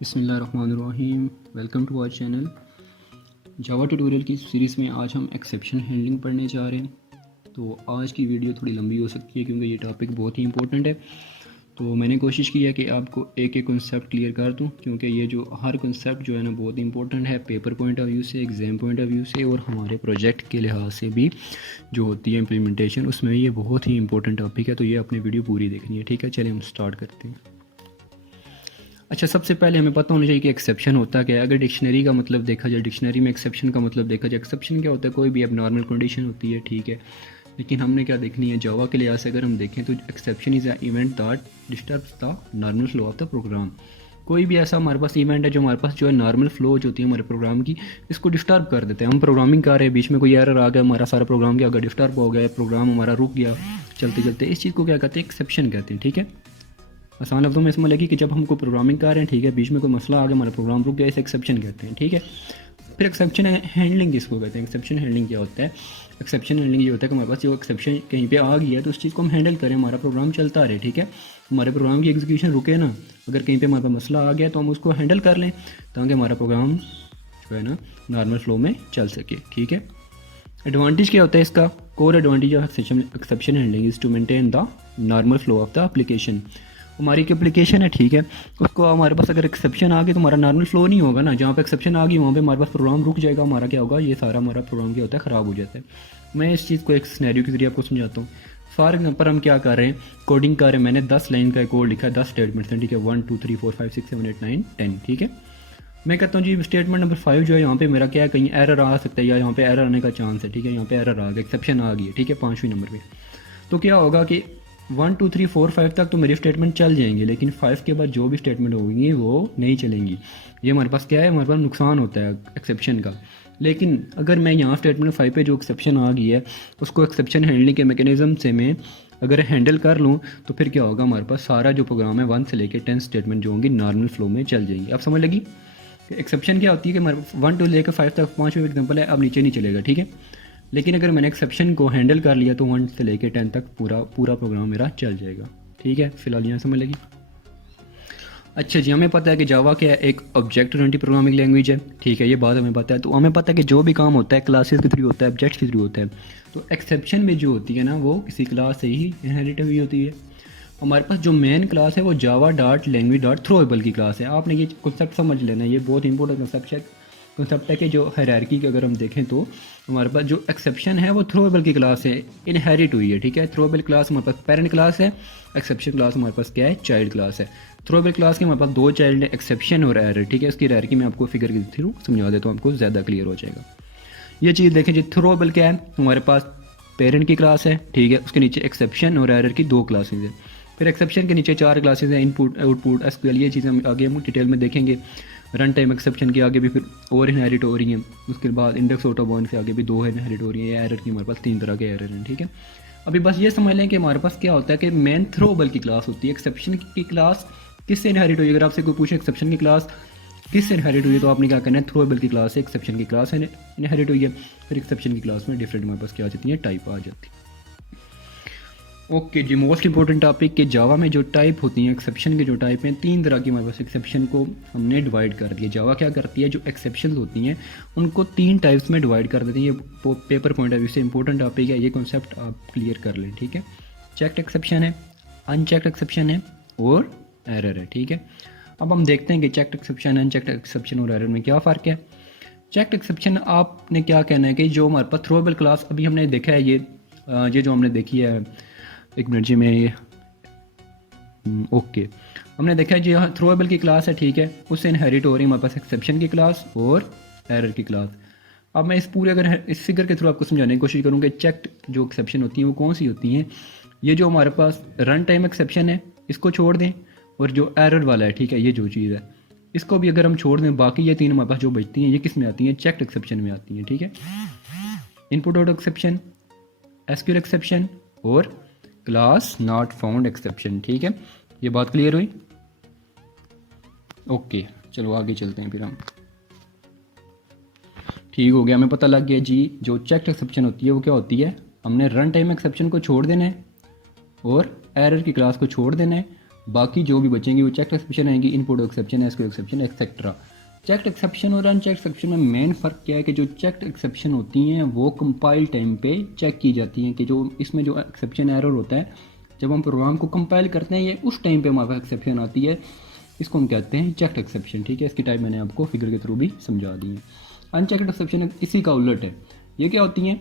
बिस्मिल्लाहिर्रहमानिर्रहीम। Welcome to our channel. Java tutorial की series में आज हम एक्सेप्शन हैंडलिंग पढ़ने जा रहे हैं। तो आज की वीडियो थोड़ी लंबी हो सकती है क्योंकि ये टॉपिक बहुत ही इंपॉर्टेंट है। तो मैंने कोशिश की है कि आपको एक एक कॉन्सेप्ट क्लियर कर दूं, क्योंकि ये जो हर कॉन्सेप्ट जो है ना बहुत इंपॉर्टेंट है पेपर पॉइंट ऑफ व्यू से, एग्ज़ाम पॉइंट ऑफ व्यू से, और हमारे प्रोजेक्ट के लिहाज से भी जो होती है इम्प्लीमेंटेशन, उसमें ये बहुत ही इंपॉर्टेंट टॉपिक है। तो ये अपनी वीडियो पूरी देखनी है, ठीक है। चलिए हम स्टार्ट करते हैं। अच्छा, सबसे पहले हमें पता होना चाहिए कि एक्सेप्शन होता क्या है। अगर डिक्शनरी का मतलब देखा जाए, डिक्शनरी में एक्सेप्शन का मतलब देखा जाए, एक्सेप्शन क्या होता है? कोई भी एबनॉर्मल कंडीशन होती है, ठीक है। लेकिन हमने क्या देखनी है, जावा के लिहाज से अगर हम देखें तो exception is a event that disturbs the normal flow of the program. कोई भी ऐसा हमारे पास इवेंट है जो हमारे पास जो है नॉर्मल फ्लो जो होती है हमारे प्रोग्राम की, इसको डिस्टर्ब कर देते हैं। हम प्रोग्रामिंग कर रहे हैं, बीच में कोई एरर आ गया, हमारा सारा प्रोग्राम क्या हो गया, डिस्टर्ब हो गया, प्रोग्राम हमारा रुक गया चलते चलते। इस चीज़ को क्या कहते हैं? एक्सेप्शन कहते हैं, ठीक है। आसान लफ्ज़ों में इसमें लगी कि जब हमको प्रोग्रामिंग कर रहे हैं, ठीक है, बीच में कोई मसला आ गया, हमारा प्रोग्राम रुक गया, इसे एक्सेप्शन कहते हैं, ठीक है। फिर एक्सेप्शन हैंडलिंग किसको कहते हैं? एक्सेप्शन हैंडलिंग क्या होता है? एक्सेप्शन हैंडलिंग ये होता है कि हमारे पास जो एक्सेप्शन कहीं पे आ गया है तो उस चीज़ को हम हैंडल करें, हमारा प्रोग्राम चलता रहे, ठीक है। हमारे प्रोग्राम की एग्जीक्यूशन रुके ना, अगर कहीं पे हमारे पास मसला आ गया तो हम उसको हैंडल कर लें ताकि हमारा प्रोग्राम जो है ना नॉर्मल फ्लो में चल सके, ठीक है। एडवांटेज क्या होता है इसका? Core advantage of exception handling is to maintain the normal flow of the application. हमारी एक एप्लीकेशन है, ठीक है, उसको हमारे पास अगर एक्सेप्शन आ गई तो हमारा नॉर्मल फ्लो नहीं होगा ना। जहाँ पे एक्सेप्शन आ गई वहाँ पे हमारे पास प्रोग्राम रुक जाएगा, हमारा क्या होगा, ये सारा हमारा प्रोग्राम क्या होता है, ख़राब हो जाता है। मैं इस चीज़ को एक सिनेरियो के जरिए आपको समझाता हूँ। फॉर एग्जाम्पल हम क्या कर रहे हैं, कोडिंग कर रहे हैं, मैंने 10 लाइन का कोड लिखा है, 10 स्टेटमेंट्स हैं, ठीक है, 1 2 3 4 5 6 7 8 9 10, ठीक है। मैं कहता हूँ जी स्टेटमेंट नंबर 5 जो है यहाँ पे मेरा क्या है, कहीं एरर आ सकता है या यहाँ पे एरर आने का चांस है, ठीक है। यहाँ पे एरर आ गया, एक्सेप्शन आ गई है, ठीक है, 5वें नंबर पे। तो क्या होगा कि 1 2 3 4 5 तक तो मेरी स्टेटमेंट चल जाएंगी, लेकिन 5 के बाद जो भी स्टेटमेंट होगी वो नहीं चलेंगी। ये हमारे पास क्या है, हमारे पास नुकसान होता है एक्सेप्शन का। लेकिन अगर मैं यहाँ स्टेटमेंट 5 पे जो एक्सेप्शन आ गई है उसको एक्सेप्शन हैंडलिंग के मैकेनिज्म से मैं अगर हैंडल कर लूँ तो फिर क्या होगा, हमारे पास सारा जो प्रोग्राम है 1 से लेकर 10 स्टेटमेंट जो होंगी नॉर्मल फ्लो में चल जाएंगी। आप समझ लगी एक्सेप्शन क्या होती है कि हमारे 1 टू लेकर 5 तक, 5वें एग्जाम्पल है, अब नीचे नहीं चलेगा, ठीक है। लेकिन अगर मैंने एक्सेप्शन को हैंडल कर लिया तो 1 से लेकर 10 तक पूरा प्रोग्राम मेरा चल जाएगा, ठीक है। फिलहाल यहाँ समझ लगी। अच्छा जी, हमें पता है कि जावा क्या है, एक ऑब्जेक्ट ओरिएंटेड प्रोग्रामिंग लैंग्वेज है, ठीक है, ये बात हमें पता है। तो हमें पता है कि जो भी काम होता है क्लासेस के थ्रू होता है, ऑब्जेक्ट्स के थ्रू होता है। तो एक्सेप्शन में जो होती है ना वो किसी क्लास से ही इनहेरिट हुई होती है। हमारे पास जो मेन क्लास है वो Java dot language dot throwable की क्लास है। आपने ये कॉन्सेप्ट समझ लेना है, ये बहुत इंपॉर्टेंट कॉन्सेप्ट है कि जो हायरार्की की अगर हम देखें तो हमारे पास जो एक्सेप्शन है वो थ्रोएबल की क्लास से इनहेरिट हुई है, ठीक है। थ्रोएबल क्लास हमारे पास पेरेंट क्लास है, एक्सेप्शन क्लास हमारे पास क्या है, चाइल्ड क्लास है। थ्रोएबल क्लास के हमारे पास 2 चाइल्ड है, एक्सेप्शन और एरर, ठीक है। इसकी हायरार्की मैं आपको फिगर के थ्रू समझा देता हूँ, आपको ज़्यादा क्लियर हो जाएगा। ये चीज़ देखें जी, थ्रोएबल क्या है, हमारे पास पेरेंट की क्लास है, ठीक है, उसके नीचे एक्सेप्शन और एरर की 2 क्लासेज है। फिर एक्सेप्शन के नीचे 4 क्लासेज हैं, इनपुट आउटपुट एसक्यूएल। ये चीज़ें हम आगे हम डिटेल में देखेंगे। रन टाइम एक्सेप्शन के आगे भी फिर और इनहेरिट हो रही हैं। उसके बाद इंडेक्स ऑटो बाउंड से आगे भी 2 इनहेरिट हो रही हैं। एरर की हमारे पास 3 तरह के एरर हैं, ठीक है। अभी बस ये समझ लें कि हमारे पास क्या होता है कि मेन थ्रोएबल की क्लास होती है। एक्सेप्शन की क्लास किससे इनहेरिट हुई? अगर आपसे कोई पूछे एक्सेप्शन की क्लास किससे इनहेरिट हुई है तो आपने क्या करना है, थ्रोएबल की क्लास से एक्सेप्शन की क्लास इनहेरिट हुई है। फिर एक्सेप्शन की क्लास में डिफरेंट हमारे पास क्या आ जाती है, टाइप आ जाती है। ओके जी, मोस्ट इंपॉर्टेंट टॉपिक के जावा में जो टाइप होती हैं, एक्सेप्शन के जो टाइप हैं, 3 तरह की हमारे पास एक्सेप्शन को हमने डिवाइड कर दिया। जावा क्या करती है, जो एक्सेप्शन होती हैं उनको 3 टाइप्स में डिवाइड कर देती है। ये पेपर पॉइंट ऑफ व्यू से इंपॉर्टेंट टॉपिक है, ये कॉन्सेप्ट आप क्लियर कर लें, ठीक है। चेक्ड एक्सेप्शन है, अनचेक्ड एक्सेप्शन है और एरर है, ठीक है। अब हम देखते हैं कि चेक्ड एक्सेप्शन, अनचेक्ड एक्सेप्शन और एरर में क्या फ़र्क है। चेक्ड एक्सेप्शन आपने क्या कहना है कि जो हमारे पास थ्रोएबल क्लास अभी हमने देखा है, ये जो हमने देखी है, एक मिनट जी, मैं ये ओके, हमने देखा है जी यहाँ थ्रोएबल की क्लास है, ठीक है, उससे इनहेरिट हो रही है हमारे पास एक्सेप्शन की क्लास और एरर की क्लास। अब मैं इस पूरे अगर इस फिगर के थ्रू आपको समझाने की कोशिश करूँगा चेक्ड जो एक्सेप्शन होती हैं वो कौन सी होती हैं। ये जो हमारे पास रन टाइम एक्सेप्शन है इसको छोड़ दें, और जो एरर वाला है, ठीक है, ये जो चीज़ है इसको भी अगर हम छोड़ दें, बाकी ये 3 हमारे पास जो बचती हैं ये किस में आती हैं, चेक्ड एक्सेप्शन में आती हैं, ठीक है। Input out exception, SQL exception और क्लास नॉट फाउंड एक्सेप्शन, ठीक है। ये बात क्लियर हुई? ओके, चलो आगे चलते हैं फिर हम। ठीक हो गया, हमें पता लग गया जी जो चेक्ड एक्सेप्शन होती है वो क्या होती है, हमने रन टाइम एक्सेप्शन को छोड़ देना है और एरर की क्लास को छोड़ देना है, बाकी जो भी बचेंगे वो चेक्ड एक्सेप्शन आएंगी, input exception, SQ exception etcetera. Checked exception और अनचेक्ड एक्सेप्शन में मेन फ़र्क क्या है कि जो चेक्ड एक्सेप्शन होती हैं वो कंपाइल टाइम पे चेक की जाती हैं, कि जो इसमें जो एक्सेप्शन एरर होता है जब हम प्रोग्राम को कंपाइल करते हैं ये उस टाइम पे हमारे पास एक्सेप्शन आती है, इसको हम कहते हैं चेक्ड एक्सेप्शन। ठीक है, इसकी टाइप मैंने आपको फिगर के थ्रू भी समझा दी है। अनचेक्ड एक्सेप्शन इसी का उलट है। ये क्या होती हैं,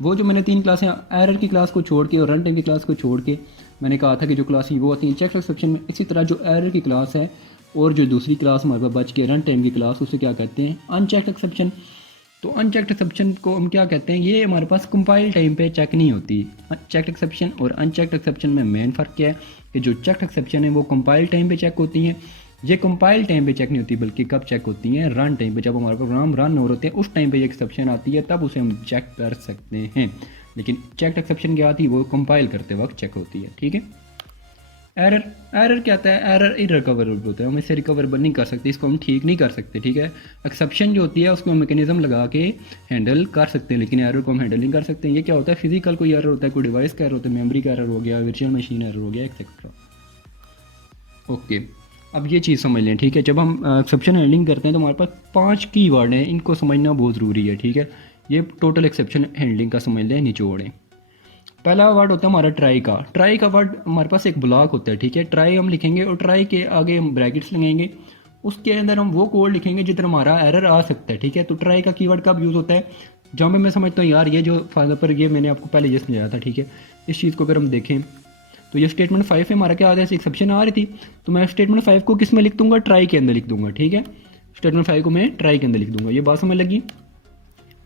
वो जो मैंने 3 क्लासें एरर की क्लास को छोड़ के और रन टाइम की क्लास को छोड़ के मैंने कहा था कि जो क्लास वो होती हैं चेक्ड एक्सेप्शन में, इसी तरह जो एरर की क्लास है और जो दूसरी क्लास हमारे पास बच के रन टाइम की क्लास, उसे क्या कहते हैं, अनचेक्ड एक्सेप्शन। तो अनचेक्ड एक्सेप्शन को हम क्या कहते हैं, ये हमारे पास कंपाइल टाइम पे चेक नहीं होती। चेक्ड एक्सेप्शन और अनचेक्ड एक्सेप्शन में मेन फ़र्क क्या है कि जो चेक्ड एक्सेप्शन है वो कंपाइल टाइम पे चेक होती हैं, ये कंपाइल टाइम पे चेक नहीं होती, बल्कि कब चेक होती हैं, रन टाइम पे। जब हमारा प्रोग्राम रन हो रहे हैं उस टाइम पे ये एक्सेप्शन आती है, तब उसे हम चेक कर सकते हैं। लेकिन चेक्ड एक्सेप्शन क्या आती है, वो कंपाइल करते वक्त चेक होती है। ठीक है, एरर क्या आता है, एरर इरिकवरेबल होता है, हम इसे रिकवरेबल नहीं कर सकते, इसको हम ठीक नहीं कर सकते। ठीक है, एक्सेप्शन जो होती है उसको हम मैकेनिज्म लगा के हैंडल कर सकते हैं, लेकिन एरर को हम हैंडल नहीं कर सकते। ये क्या होता है, फिजिकल कोई एरर होता है, कोई डिवाइस का एरर होता है, मेमोरी का एरर हो गया, वर्चुअल मशीन एरर हो गया, एक्सेट्रा। ओके, अब ये चीज़ समझ लें। ठीक है, जब हम एक्सेप्शन हैंडलिंग करते हैं तो हमारे पास 5 कीवर्ड हैं, इनको समझना बहुत ज़रूरी है। ठीक है, ये टोटल एक्सेप्शन हैंडलिंग का समझ लें निचोड़ है। पहला वर्ड होता है हमारा ट्राई का। ट्राई का वर्ड हमारे पास एक ब्लॉक होता है। ठीक है, ट्राई हम लिखेंगे और ट्राई के आगे हम ब्रैकेट्स लगाएंगे, उसके अंदर हम वो कोड लिखेंगे जिधर हमारा एरर आ सकता है। ठीक है, तो ट्राई का कीवर्ड कब यूज़ होता है, जहाँ पे मैं समझता हूँ यार ये जो फायदा पर ये मैंने आपको पहले ये समझाया था। ठीक है, इस चीज़ को अगर हम देखें तो ये स्टेटमेंट 5 में हमारा क्या आ रहा है, एक्सेप्शन आ रही थी, तो मैं स्टेटमेंट 5 को किस में लिख दूंगा, ट्राई के अंदर लिख दूंगा। ठीक है, स्टेटमेंट 5 को मैं ट्राई के अंदर लिख दूंगा। ये बात समझ लगी।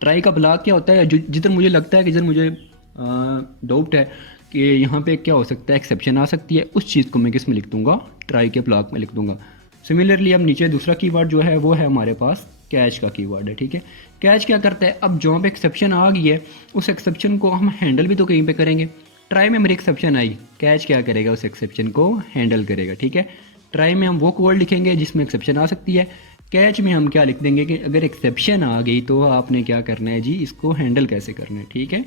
ट्राई का ब्लॉक क्या होता है, जिधर मुझे लगता है कि जिधर मुझे डाउट है कि यहाँ पे क्या हो सकता है, एक्सेप्शन आ सकती है, उस चीज़ को मैं किस में लिख दूंगा, ट्राई के ब्लॉक में लिख दूंगा। सिमिलरली अब नीचे दूसरा कीवर्ड जो है वो है हमारे पास कैच का कीवर्ड है। ठीक है, कैच क्या करता है, अब जहाँ पे एक्सेप्शन आ गई है उस एक्सेप्शन को हम हैंडल भी तो कहीं पे करेंगे। ट्राई में मेरी एक्सेप्शन आई, कैच क्या करेगा, उस एक्सेप्शन को हैंडल करेगा। ठीक है, ट्राई में हम वो कोड लिखेंगे जिसमें एक्सेप्शन आ सकती है, कैच में हम क्या लिख देंगे कि अगर एक्सेप्शन आ गई तो आपने क्या करना है जी, इसको हैंडल कैसे करना है। ठीक है,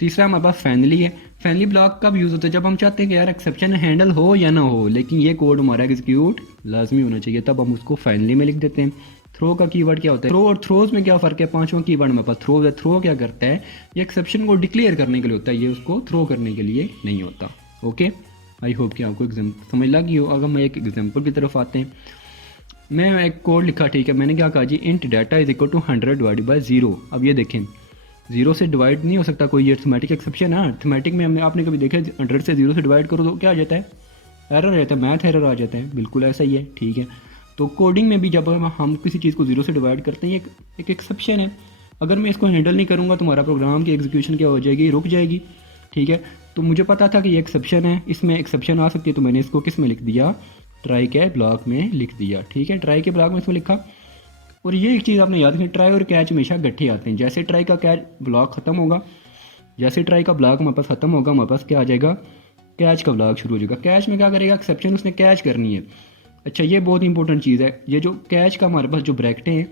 तीसरा हमारे पास फाइनली है। फाइनली ब्लॉक कब यूज़ होता है, जब हम चाहते हैं कि यार एक्सेप्शन हैंडल हो या ना हो, लेकिन ये कोड हमारा एग्जीक्यूट लाजमी होना चाहिए, तब हम उसको फाइनली में लिख देते हैं। थ्रो का कीवर्ड क्या होता है, थ्रो और थ्रोज में क्या फ़र्क है, 5वां कीवर्ड हमारे पास थ्रो है। थ्रो क्या करता है, ये एक्सेप्शन को डिक्लेयर करने के लिए होता है, ये उसको थ्रो करने के लिए नहीं होता। ओके, आई होप कि आपको समझ लगी हो। अगर मैं एक एग्जाम्पल की तरफ आते हैं, मैं एक कोड लिखा। ठीक है, मैंने क्या कहा जी, int data is equal to 100 divide by 0। अब ये देखें 0 से डिवाइड नहीं हो सकता कोई, ये अर्थमेटिक एक्सेप्शन है। अर्थमेटिक में हमने आपने कभी देखा 100 से 0 से डिवाइड करो तो क्या आ जाता है, एरर आ जाता है, मैथ एरर आ जाता है। बिल्कुल ऐसा ही है। ठीक है, तो कोडिंग में भी जब हम किसी चीज़ को 0 से डिवाइड करते हैं, एक एक्सेप्शन है। अगर मैं इसको हैंडल नहीं करूँगा तो हमारा प्रोग्राम की एग्जीक्यूशन क्या हो जाएगी, रुक जाएगी। ठीक है, तो मुझे पता था कि ये एक्सेप्शन है, इसमें एक्सेप्शन आ सकती है, तो मैंने इसको किस में लिख दिया, ट्राई के ब्लॉक में लिख दिया। ठीक है, ट्राई के ब्लॉक में इसमें लिखा। और ये एक चीज़ आपने याद रखनी, ट्राई और कैच हमेशा इकट्ठे आते हैं। जैसे ट्राई का कैच ब्लॉक खत्म होगा, जैसे ट्राई का ब्लॉक हमारे पास खत्म होगा, हमारे पास क्या आ जाएगा, कैच का ब्लॉक शुरू हो जाएगा। कैच में क्या करेगा, एक्सेप्शन उसने कैच करनी है। अच्छा, ये बहुत इंपॉर्टेंट चीज़ है। ये जो कैच का हमारे पास जो ब्रैकेटें हैं,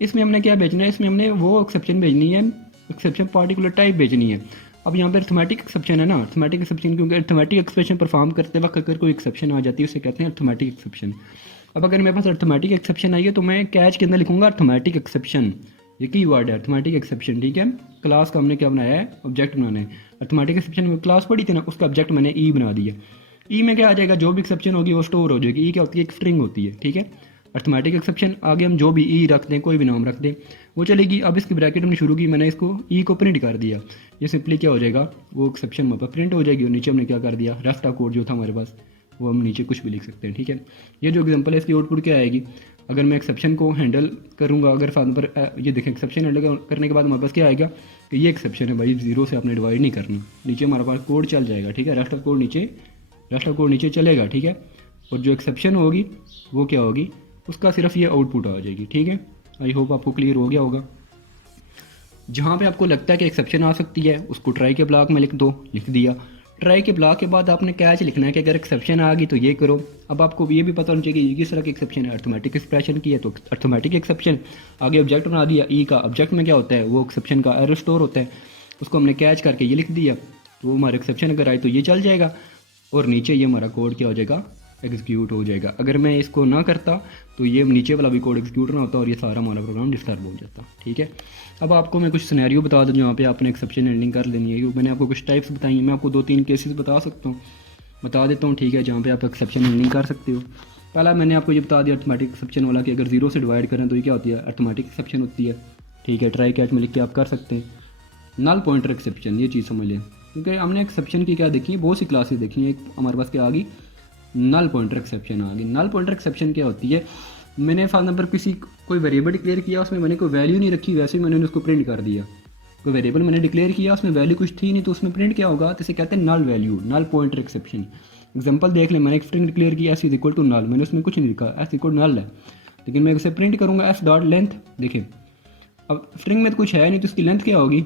इसमें हमने क्या भेजना है, इसमें हमने वो एक्सेप्शन भेजनी है, एक्सेप्शन पार्टिकुलर टाइप भेजनी है। अब यहाँ पर अर्थमेटिक एक्सेप्शन है ना, अर्थमेटिक एक्सेप्शन, क्योंकि अर्थमेटिक एक्सप्रेशन परफॉर्म करते वक्त अगर कोई एक्सेप्शन आ जाती है उसे कहते हैं अर्थमेटिक एक्सेप्शन। अब अगर मेरे पास अर्थमेटिक एक्सेप्शन आई है तो मैं कैच के अंदर लिखूंगा अर्थमेटिक एक्सेप्शन, ये की वर्ड है अर्थमेटिक एक्सेप्शन। ठीक है, क्लास का हमने क्या बनाया है, ऑब्जेक्ट बनाना है। अर्थमेटिक एक्सेप्शन में क्लास पड़ी थी ना, उसका ऑब्जेक्ट मैंने ई बना दिया। ई में क्या आ जाएगा, जो भी एक्सेप्शन होगी वो स्टोर हो जाएगी। ई क्या होती है, एक स्ट्रिंग होती है। ठीक है, अर्थमेटिक एक्सेप्शन आगे हम जो भी ई रख दें, कोई भी नाम रख दें, वो चलेगी। अब इसकी ब्रैकेट हमने शुरू की, मैंने इसको ई को प्रिंट कर दिया। ये सिंपली क्या हो जाएगा, वो एक्सेप्शन वहाँ पर प्रिंट हो जाएगी। और नीचे हमने क्या कर दिया, रेस्ट ऑफ कोड जो था हमारे पास, वो हम नीचे कुछ भी लिख सकते हैं। ठीक है, ये जो एग्जांपल है इसकी आउटपुट क्या आएगी, अगर मैं एक्सेप्शन को हैंडल करूँगा, अगर फार्म पर ये देखें एक्सेप्शन हैंडल करने के बाद हमारे पास क्या आएगा कि ये एक्सेप्शन है भाई, 0 से आपने डिवाइड नहीं करना। नीचे हमारे पास कोड चल जाएगा। ठीक है, रेस्ट ऑफ कोड नीचे चलेगा। ठीक है, और जो एक्सेप्शन होगी वो क्या होगी, उसका सिर्फ ये आउटपुट आ जाएगी। ठीक है, आई होप आपको क्लियर हो गया होगा। जहाँ पे आपको लगता है कि एक्सेप्शन आ सकती है उसको ट्राई के ब्लॉक में लिख दो, लिख दिया। ट्राई के ब्लॉक के बाद आपने कैच लिखना है कि अगर एक्सेप्शन आ गई तो ये करो। अब आपको ये भी पता होना चाहिए कि किस तरह की एक्सेप्शन है, अर्थमेटिक एक्सप्रेशन की है तो अर्थमेटिक एक्सेप्शन। आगे ऑब्जेक्ट बना दिया ई का, ऑब्जेक्ट में क्या होता है, वो एक्सेप्शन का एरर स्टोर होता है, उसको हमने कैच करके ये लिख दिया, तो वो हमारे एक्सेप्शन अगर आए तो ये चल जाएगा। और नीचे ये हमारा कोड क्या हो जाएगा, एग्जीक्यूट हो जाएगा। अगर मैं इसको ना करता तो ये नीचे वाला भी कोड एग्जीक्यूट ना होता और ये सारा हमारा प्रोग्राम डिस्टर्ब हो जाता। ठीक है, अब आपको मैं कुछ सिनेरियो बता दूँ जहाँ पे आपने एक्सेप्शन हैंडलिंग कर लेनी है, क्योंकि मैंने आपको कुछ टाइप्स बताई हैं, मैं आपको 2-3 केसेस बता देता हूँ। ठीक है, जहाँ पे आप एक्सेप्शन हैंडलिंग कर सकते हो। पहला मैंने आपको ये बता दिया अर्थमेटिक एक्सेप्शन वाला, कि अगर 0 से डिवाइड करें तो ये क्या होती है, अर्थमेटिक एक्सेप्शन होती है। ठीक है, ट्राई कैच में लिख के आप कर सकते हैं। नल पॉइंटर एक्सेप्शन, ये चीज़ समझ लें, क्योंकि हमने एक्सेप्शन की क्या देखी है, बहुत सी क्लासेस देखी हैं। एक हमारे पास क्या आ गई, नल पॉइंटर एक्सेप्शन आ गई। नल पॉइंटर एक्सेप्शन क्या होती है, मैंने फॉर एग्जाम्पल कोई वेरिएबल डिक्लेयर किया, उसमें मैंने कोई वैल्यू नहीं रखी, वैसे ही मैंने उसको प्रिंट कर दिया। कोई वेरिएबल मैंने डिक्लेयर किया, उसमें वैल्यू कुछ थी नहीं, तो उसमें प्रिंट क्या होगा, तो इसे कहते हैं null value, null pointer exception. Example देख लें, मैंने एक स्ट्रिंग डिक्लेयर किया S is equal to null, मैंने उसमें कुछ नहीं लिखा, एस इक्वल नल है, लेकिन मैं उसे प्रिंट करूँगा एस डॉट लेंथ। देखिए अब स्ट्रिंग में तो कुछ है नहीं, तो इसकी लेंथ क्या होगी,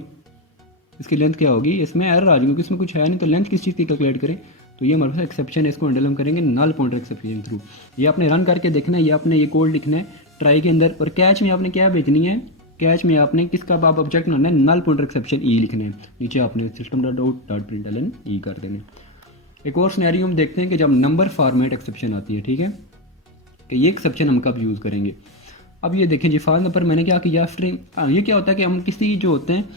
इसकी लेंथ क्या होगी, इसमें एरर आ जाएगी क्योंकि इसमें कुछ है नहीं, तो लेंथ किस चीज़ की कैलकुलेट करें, तो ये हमारे पास एक्सेप्शन है, इसको हैंडल हम करेंगे नल पॉइंटर एक्सेप्शन थ्रू। ये आपने रन करके देखना है, ये आपने ये कोड लिखना है ट्राई के अंदर, और कैच में आपने क्या भेजनी है, कैच में आपने किसका आप ऑब्जेक्ट बनाना है, नल पॉइंटर एक्सेप्शन ई लिखना है, नीचे आपने system dot out dot println e कर देना। एक और सिनेरियो हम देखते हैं कि जब नंबर फॉर्मेट एक्सेप्शन आती है। ठीक है, कि ये एक्सेप्शन हम कब यूज़ करेंगे। अब ये देखें जी, फॉर नंबर मैंने क्या किया, स्ट्रिंग, ये क्या होता है कि हम किसी जो होते हैं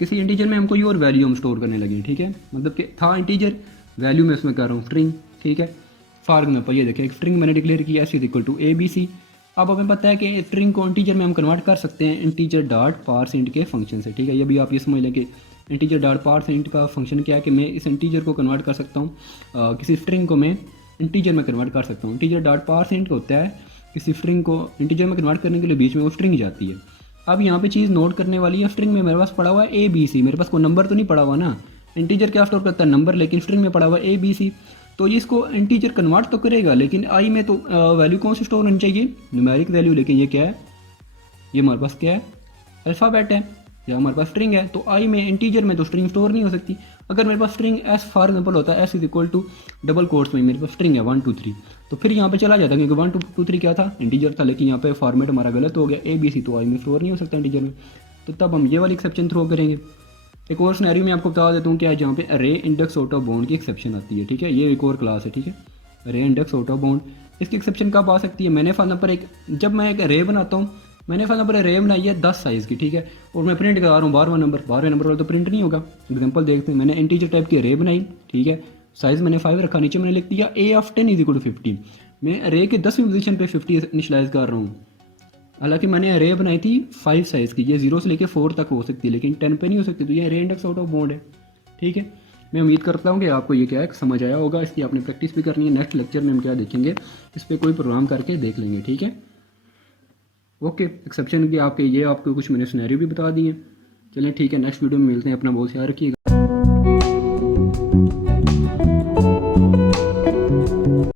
किसी इंटीजर में हम कोई और वैल्यू हम स्टोर करने लगे। ठीक है, मतलब कि था इंटीजर, वैल्यू में उसमें कर रहा हूँ स्ट्रिंग। ठीक है, फॉर एग्जाम्पल ये देखें, एक स्ट्रिंग मैंने डिक्लेयर किया S is equal to ABC। अब हमें पता है कि स्ट्रिंग को इंटीजर में हम कन्वर्ट कर सकते हैं इंटीजर डॉट पार्स इंट के फंक्शन से। ठीक है, ये भी आप ये समझ लें कि इंटीजर डॉट पार्स इंट का फंक्शन क्या है, कि मैं इस इंटीजर को कन्वर्ट कर सकता हूँ, किसी स्ट्रिंग को मैं इंटीजर में कन्वर्ट कर सकता हूँ। इंटीजर डॉट पार्स इंट होता है, किसी स्ट्रिंग को इंटीजर में कन्वर्ट करने के लिए बीच में वो स्ट्रिंग जाती है। अब यहाँ पे चीज़ नोट करने वाली है, स्ट्रिंग में मेरे पास पड़ा हुआ है ABC, मेरे पास कोई नंबर तो नहीं पड़ा हुआ ना, इंटीजर क्या स्टोर करता है नंबर, लेकिन स्ट्रिंग में पड़ा हुआ है ABC, तो ये इसको इंटीजर कन्वर्ट तो करेगा, लेकिन आई में तो वैल्यू कौन सी स्टोर होनी चाहिए, न्यूमेरिक वैल्यू, लेकिन ये क्या है, ये हमारे पास क्या है, अल्फ़ाबेट है, या हमारे पास स्ट्रिंग है, तो आई में इंटीजर में तो स्ट्रिंग स्टोर नहीं हो सकती। अगर मेरे पास स्ट्रिंग एस फॉर एग्जाम्पल होता है, S is equal to double quotes में मेरे पास स्ट्रिंग है 1 2 3, तो फिर यहाँ पे चला जाता है, क्योंकि 1 2 3 क्या था, इंटीजर था, लेकिन यहाँ पे फॉर्मेट हमारा गलत हो गया, ABC, तो आई में स्टोर नहीं हो सकता इंटीजर में, तो तब हम ये वाली एक्सेप्शन थ्रो करेंगे। एक और सिनेरियो में आपको बता देता हूँ क्या है, जहाँ पे अरे इंडेक्स आउट ऑफ बाउंड की एक्सेप्शन आती है। ठीक है, ये एक और क्लास है। ठीक है, अरे इंडेक्स आउट ऑफ बाउंड, इसकी एक्सेप्शन कब आ सकती है, मैंने फॉर नंबर जब मैं एक अरे बनाता हूँ, मैंने फॉर नंबर अरे बनाई है 10 साइज़ की। ठीक है, और मैं प्रिंट करा रहा हूँ 12वां नंबर, 12वें नंबर वाला तो प्रिंट नहीं होगा। एग्जाम्पल देखते हैं, मैंने इंटीजर टाइप की अरे बनाई। ठीक है, साइज़ मैंने 5 रखा, नीचे मैंने लिख दिया A of 10 is equal to 50, मैं अरे के 10वीं पोजीशन पे 50 इनिशलाइज कर रहा हूँ। हालांकि मैंने अरे बनाई थी 5 साइज़ की, ये 0 से लेकर 4 तक हो सकती है, लेकिन 10 पे नहीं हो सकती, तो ये अरे इंडेक्स आउट ऑफ बाउंड है। ठीक है, मैं उम्मीद करता हूँ कि आपको ये क्या है समझ आया होगा, इसकी आपने प्रैक्टिस भी करनी है। नेक्स्ट लेक्चर में हम क्या देखेंगे, इस पर कोई प्रोग्राम करके देख लेंगे। ठीक है, ओके, एक्सेप्शन की आपके ये आपको कुछ मैंने सिनेरियो भी बता दिए। चलें ठीक है, नेक्स्ट वीडियो में मिलते हैं, अपना बहुत ख्याल रखिएगा।